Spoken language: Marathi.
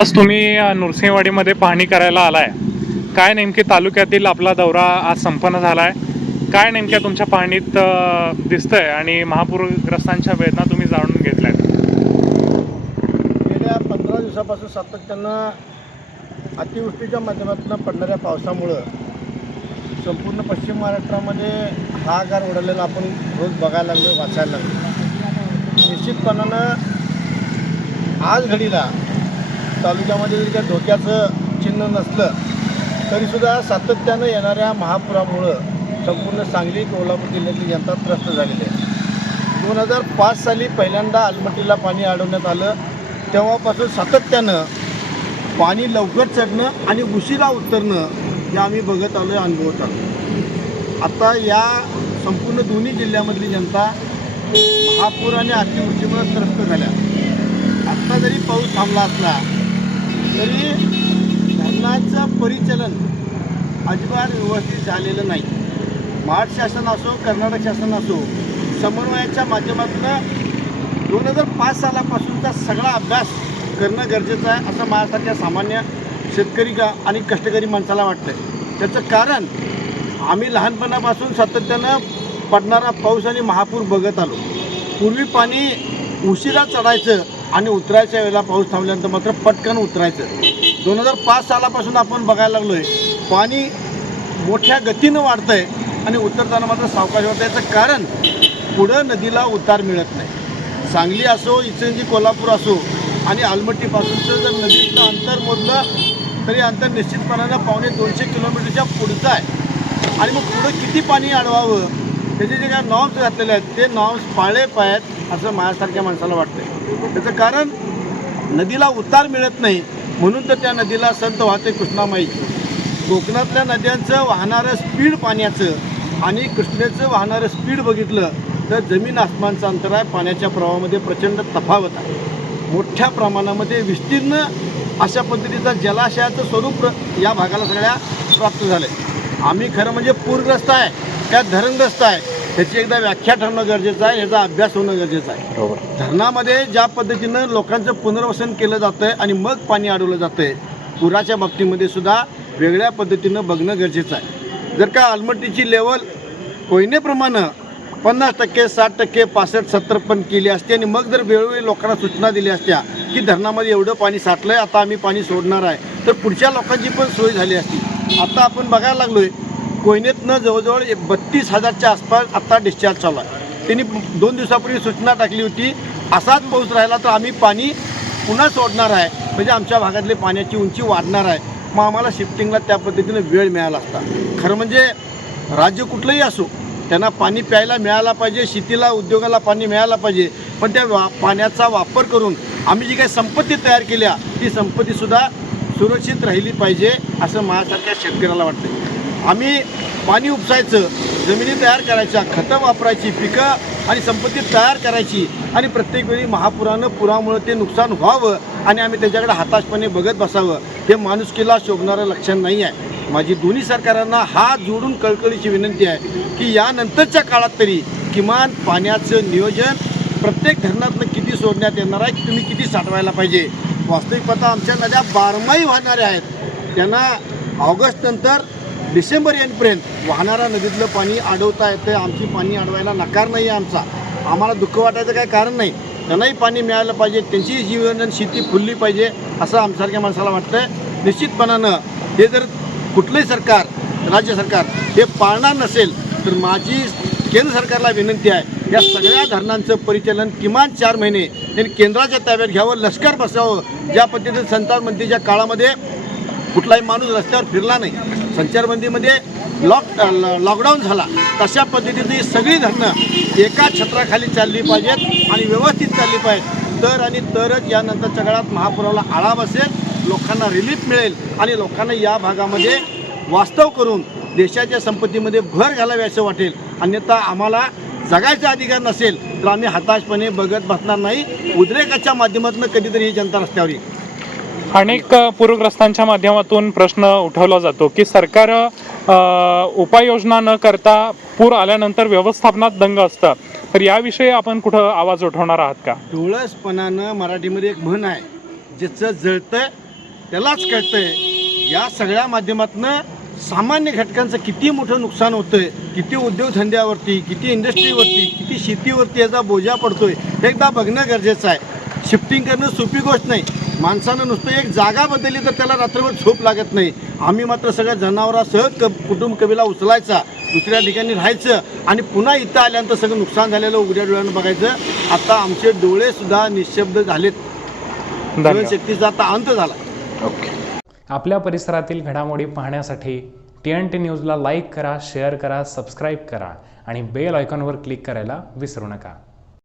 आज तुम्ही नृसिंहवाडीमध्ये पाहणी करायला आलाय. काय नेमके तालुक्यातील आपला दौरा आज संपन्न झालाय? काय नेमक्या तुमच्या पाहणीत दिसतंय आणि महापूरग्रस्तांच्या वेदना तुम्ही जाणून घेतल्या गेल्या पंधरा दिवसापासून सातत्यानं अतिवृष्टीच्या माध्यमातून पडणाऱ्या पावसामुळं संपूर्ण पश्चिम महाराष्ट्रामध्ये हाहाकार उडालेला आपण रोज बघायला लागलो वाचायला लागलो निश्चितपणानं आज घडीला तालुक्यामध्ये जरी काही धोक्याचं चिन्ह नसलं तरीसुद्धा सातत्यानं येणाऱ्या महापुरामुळं संपूर्ण सांगली कोल्हापूर जिल्ह्यातली जनता त्रस्त झालेली आहे. दोन हजार पाच साली पहिल्यांदा आलमट्टीला पाणी अडवण्यात आलं. तेव्हापासून सातत्यानं पाणी लवकर चढणं आणि उशिरा उतरणं हे आम्ही बघत आलो आहे अनुभवत आलो आता या संपूर्ण दोन्ही जिल्ह्यामधली जनता महापूर आणि अतिवृष्टीमुळे त्रस्त झाल्या. आत्ता जरी पाऊस थांबला असला तरी धरणाचं परिचलन अजिबात व्यवस्थित झालेलं नाही. महाराष्ट्र शासन असो कर्नाटक शासन असो समन्वयाच्या माध्यमातून दोन हजार पाच सालापासूनचा सगळा अभ्यास करणं गरजेचं आहे असं माझ्यासारख्या सामान्य शेतकरी का आणि कष्टकरी माणसाला वाटतं त्याचं कारण आम्ही लहानपणापासून सातत्यानं पडणारा पाऊस आणि महापूर बघत आलो. पूर्वी पाणी उशिरा चढायचं आणि उतरायच्या वेळेला पाऊस थांबल्यानंतर मात्र पटकन उतरायचं. दोन हजार पाच सालापासून आपण बघायला लागलो आहे पाणी मोठ्या गतीनं वाढतं आहे आणि उतरताना मात्र सावकाश वाटतं. याचं कारण पुढं नदीला उतार मिळत नाही. सांगली असो इचलकरंजी कोल्हापूर असो आणि आलमट्टीपासूनचं जर नदीतलं अंतर मोजलं तरी अंतर निश्चितपणानं पावणे दोनशे किलोमीटरच्या पुढचं आहे. आणि मग पुढं किती पाणी अडवावं त्याचे जे काय नॉर्म्स घातलेले आहेत ते नॉर्म्स पाळले पायात असं माझ्यासारख्या माणसाला वाटतं त्याचं कारण नदीला उतार मिळत नाही म्हणून तर त्या नदीला संत वाहते कृष्णामाई कोकणातल्या नद्यांचं वाहणारं स्पीड पाण्याचं आणि कृष्णेचं वाहणारं स्पीड बघितलं तर जमीन आसमानचं अंतर आहे पाण्याच्या प्रवाहामध्ये प्रचंड तफावत आहे. मोठ्या प्रमाणामध्ये विस्तीर्ण अशा पद्धतीचा जलाशयाचं स्वरूप या भागाला सगळ्या प्राप्त झालं आहे आम्ही खरं म्हणजे पूरग्रस्त आहे त्या धरणग्रस्त आहे? ह्याची एकदा व्याख्या ठरणं गरजेचं आहे ह्याचा अभ्यास होणं गरजेचं आहे. धरणामध्ये ज्या पद्धतीनं लोकांचं पुनर्वसन केलं जातं आहे आणि मग पाणी अडवलं जातं आहे पुराच्या बाबतीमध्ये सुद्धा वेगळ्या पद्धतीनं बघणं गरजेचं आहे. जर का आलमट्टीची लेवल कोयनेप्रमाणे पन्नास टक्के साठ टक्के पासष्ट सत्तर पण केली असते आणि मग जर वेळोवेळी लोकांना सूचना दिल्या असत्या की धरणामध्ये एवढं पाणी साठलं आहे आता आम्ही पाणी सोडणार आहे तर पुढच्या लोकांची पण सोय झाली असती. आता आपण बघायला लागलो आहे कोयनेतनं जवळजवळ एक बत्तीस हजारच्या आसपास आत्ता डिस्चार्ज चालू आहे. त्यांनी दोन दिवसापूर्वी सूचना टाकली होती असाच पाऊस राहिला तर आम्ही पाणी पुन्हा सोडणार आहे. म्हणजे आमच्या भागातली पाण्याची उंची वाढणार आहे. मग आम्हाला शिफ्टिंगला त्या पद्धतीने वेळ मिळाला असता. खरं म्हणजे राज्य कुठलंही असो त्यांना पाणी प्यायला मिळायला पाहिजे शेतीला उद्योगाला पाणी मिळायला पाहिजे. पण त्या वा पाण्याचा वापर करून आम्ही जी काही संपत्ती तयार केल्या ती संपत्तीसुद्धा सुरक्षित राहिली पाहिजे असं माझ्यासारख्या शेतकऱ्याला वाटतं आम्ही पाणी उपसायचं जमिनी तयार करायच्या खतं वापरायची पिकं आणि संपत्ती तयार करायची आणि प्रत्येक वेळी महापुरानं पुरामुळं ते नुकसान व्हावं आणि आम्ही त्याच्याकडे हाताशपणे बघत बसावं हे माणुसकीला शोभणारं लक्षण नाही आहे. माझी दोन्ही सरकारांना हात जोडून कळकळीची विनंती आहे की यानंतरच्या काळात तरी किमान पाण्याचं नियोजन प्रत्येक धरणातनं किती सोडण्यात येणार आहे तुम्ही किती साठवायला पाहिजे? वास्तविकता आमच्या नद्या बारमाही वाहणाऱ्या आहेत. त्यांना ऑगस्टनंतर डिसेंबर एंडपर्यंत वाहणाऱ्या नदीतलं पाणी अडवता येतं आमची पाणी अडवायला नकार नाही आहे आमचा. आम्हाला दुःख वाटायचं काही कारण नाही. त्यांनाही पाणी मिळालं पाहिजे त्यांची जीवन शेती फुलली पाहिजे असं आमसारख्या माणसाला वाटतं निश्चितपणानं हे जर कुठलंही सरकार राज्य सरकार हे पाळणार नसेल तर माझी केंद्र सरकारला विनंती आहे या सगळ्या धरणांचं परिचालन किमान चार महिने त्यांनी केंद्राच्या ताब्यात घ्यावं लष्कर बसावं. ज्या पद्धतीने संचारबंदीच्या काळामध्ये कुठलाही माणूस रस्त्यावर फिरला नाही. संचारबंदीमध्ये लॉक लॉकडाऊन झाला. तशा पद्धतीने ही सगळी धरणं एका छत्राखाली चालली पाहिजेत आणि व्यवस्थित चालली पाहिजे तर आणि तरच यानंतरच्या काळात महापुराला आळा बसेल लोकांना रिलीफ मिळेल आणि लोकांना या भागामध्ये वास्तव करून देशाच्या संपत्तीमध्ये भर घालावी असं वाटेल. अन्यथा आम्हाला जगायचा अधिकार नसेल तर आम्ही हताशपणे बघत बसणार नाही. उद्रेकाच्या माध्यमातून कधीतरी ही जनता रस्त्यावर येईल. अनेक पूरग्रस्तांच्या माध्यमातून प्रश्न उठवला जातो की सरकार उपाययोजना न करता पूर आल्यानंतर व्यवस्थापनात दंग असतं. तर याविषयी आपण कुठं आवाज उठवणार आहात का? डोळसपणानं मराठीमध्ये एक म्हण आहे ज्याचं जळतं त्यालाच कळतंय. या सगळ्या माध्यमातनं सामान्य घटकांचं किती मोठं नुकसान होतंय किती उद्योगधंद्यावरती किती इंडस्ट्रीवरती किती शेतीवरती याचा बोजा पडतोय एकदा बघणं गरजेचं आहे. शिफ्टिंग करणं सोपी गोष्ट नाही. माणसानं नुसतं एक जागा बदलली तर त्याला रात्रभर झोप लागत नाही. आम्ही मात्र सगळ्या जनावरासह क कुटुंब कबिला उचलायचा दुसऱ्या ठिकाणी राहायचं आणि पुन्हा इथं आल्यानंतर सगळं नुकसान झालेलं उघड्या डोळ्यानं बघायचं. आता आमचे डोळे सुद्धा निशब्द झालेत. शक्तीचा आता अंत झाला. ओके. आपल्या परिसरातील घडामोडी पाहण्यासाठी टी एन टी न्यूजला लाईक करा शेअर करा सबस्क्राईब करा आणि बेल आयकॉनवर क्लिक करायला विसरू नका.